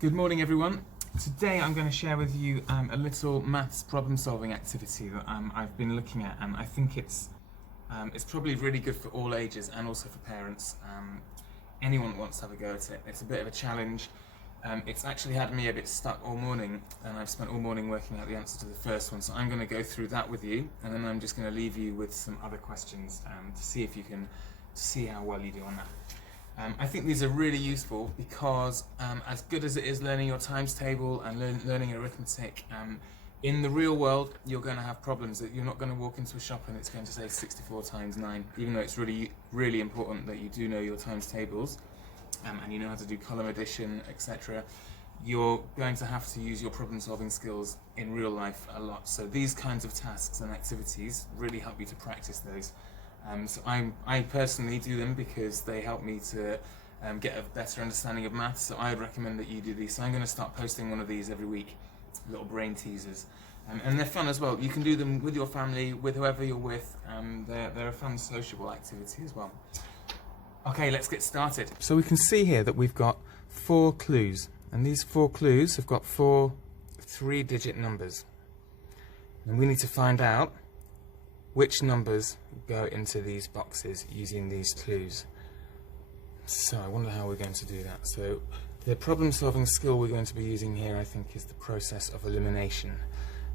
Good morning, everyone. Today I'm going to share with you a little maths problem-solving activity that I've been looking at, and I think it's probably really good for all ages and also for parents. Anyone that wants to have a go at it. It's a bit of a challenge. It's actually had me a bit stuck all morning, and I've spent all morning working out the answer to the first one. So I'm going to go through that with you, and then I'm just going to leave you with some other questions to see if you can see how well you do on that. I think these are really useful because as good as it is learning your times table and learning arithmetic, in the real world you're going to have problems. That you're not going to walk into a shop and it's going to say 64 times 9, even though it's really important that you do know your times tables and you know how to do column addition, etc. You're going to have to use your problem solving skills in real life a lot. So these kinds of tasks and activities really help you to practice those. So I personally do them because they help me to get a better understanding of maths, so I would recommend that you do these. So I'm going to start posting one of these every week, little brain teasers. And they're fun as well. You can do them with your family, with whoever you're with. They're a fun sociable activity as well. Okay, let's get started. So we can see here that we've got 4 clues, and these 4 clues have got 4 3-digit numbers. And we need to find out which numbers go into these boxes using these clues. So I wonder how we're going to do that. So the problem solving skill we're going to be using here, I think, is the process of elimination.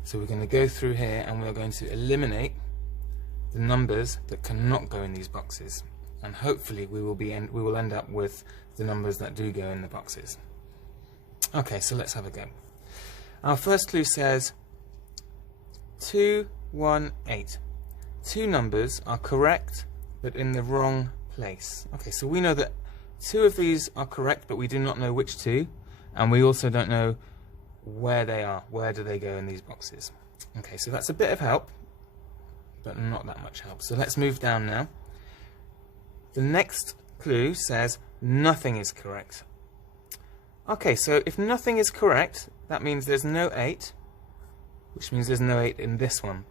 So we're going to go through here and we're going to eliminate the numbers that cannot go in these boxes, and hopefully we will end up with the numbers that do go in the boxes. Okay, so let's have a go. Our first clue says 218. 2 numbers are correct, but in the wrong place. Okay, so we know that 2 of these are correct, but we do not know which 2, and we also don't know where they are. Where do they go in these boxes? Okay, so that's a bit of help, but not that much help. So let's move down now. The next clue says nothing is correct. Okay, so if nothing is correct, that means there's no 8, which means there's no 8 in this one.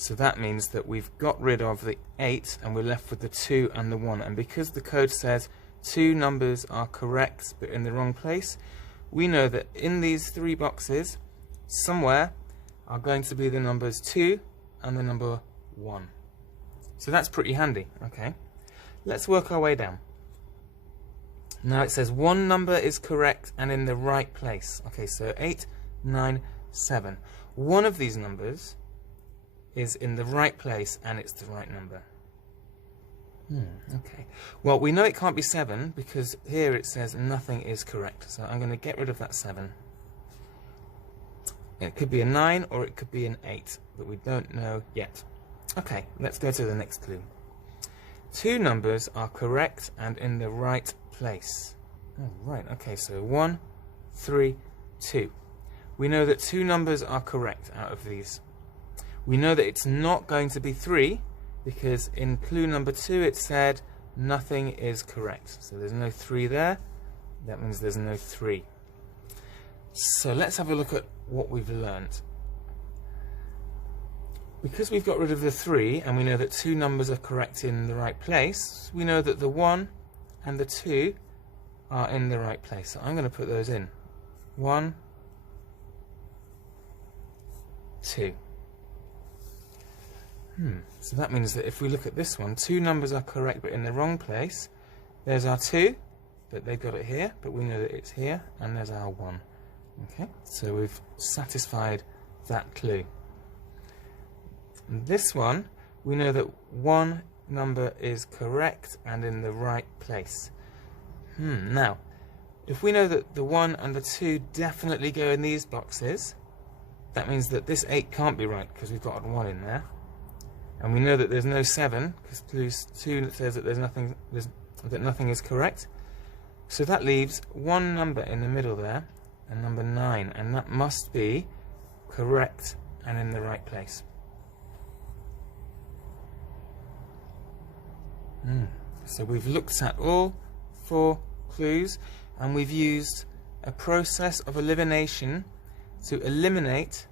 So that means that we've got rid of the 8 and we're left with the 2 and the 1. And because the code says 2 numbers are correct but in the wrong place, we know that in these 3 boxes, somewhere are going to be the numbers 2 and the number 1. So that's pretty handy. Okay, let's work our way down. Now it says 1 number is correct and in the right place. Okay, so 8, 9, 7. One of these numbers is in the right place and it's the right number. Okay. Well, we know it can't be 7 because here it says nothing is correct. So I'm going to get rid of that 7. It could be a 9 or it could be an 8, but we don't know yet. Okay, let's go to the next clue. 2 numbers are correct and in the right place. Oh, right. Okay, so 1, 3, 2. We know that 2 numbers are correct out of these. We know that it's not going to be 3 because in clue number 2 it said nothing is correct. So there's no 3 there. That means there's no 3. So let's have a look at what we've learnt. Because we've got rid of the 3 and we know that 2 numbers are correct in the right place, we know that the 1 and the 2 are in the right place. So I'm going to put those in. 1, 2. So that means that if we look at this one, 2 numbers are correct but in the wrong place. There's our 2, but they've got it here, but we know that it's here, and there's our 1. Okay, so we've satisfied that clue. And this one, we know that 1 number is correct and in the right place. Now, if we know that the 1 and the 2 definitely go in these boxes, that means that this 8 can't be right because we've got a 1 in there. And we know that there's no 7 because clue 2 says that that nothing is correct. So that leaves 1 number in the middle there, and number 9, and that must be correct and in the right place. So we've looked at all 4 clues and we've used a process of elimination to eliminate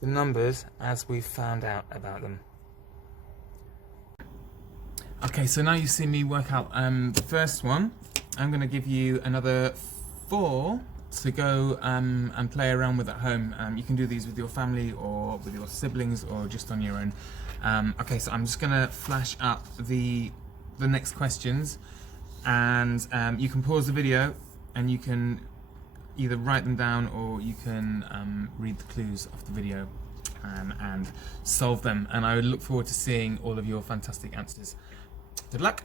the numbers as we've found out about them. Okay, so now you've seen me work out the first one. I'm going to give you another 4 to go and play around with at home. You can do these with your family or with your siblings or just on your own. Okay, so I'm just going to flash up the next questions, and you can pause the video and you can either write them down or you can read the clues off the video and solve them. And I would look forward to seeing all of your fantastic answers. Good luck.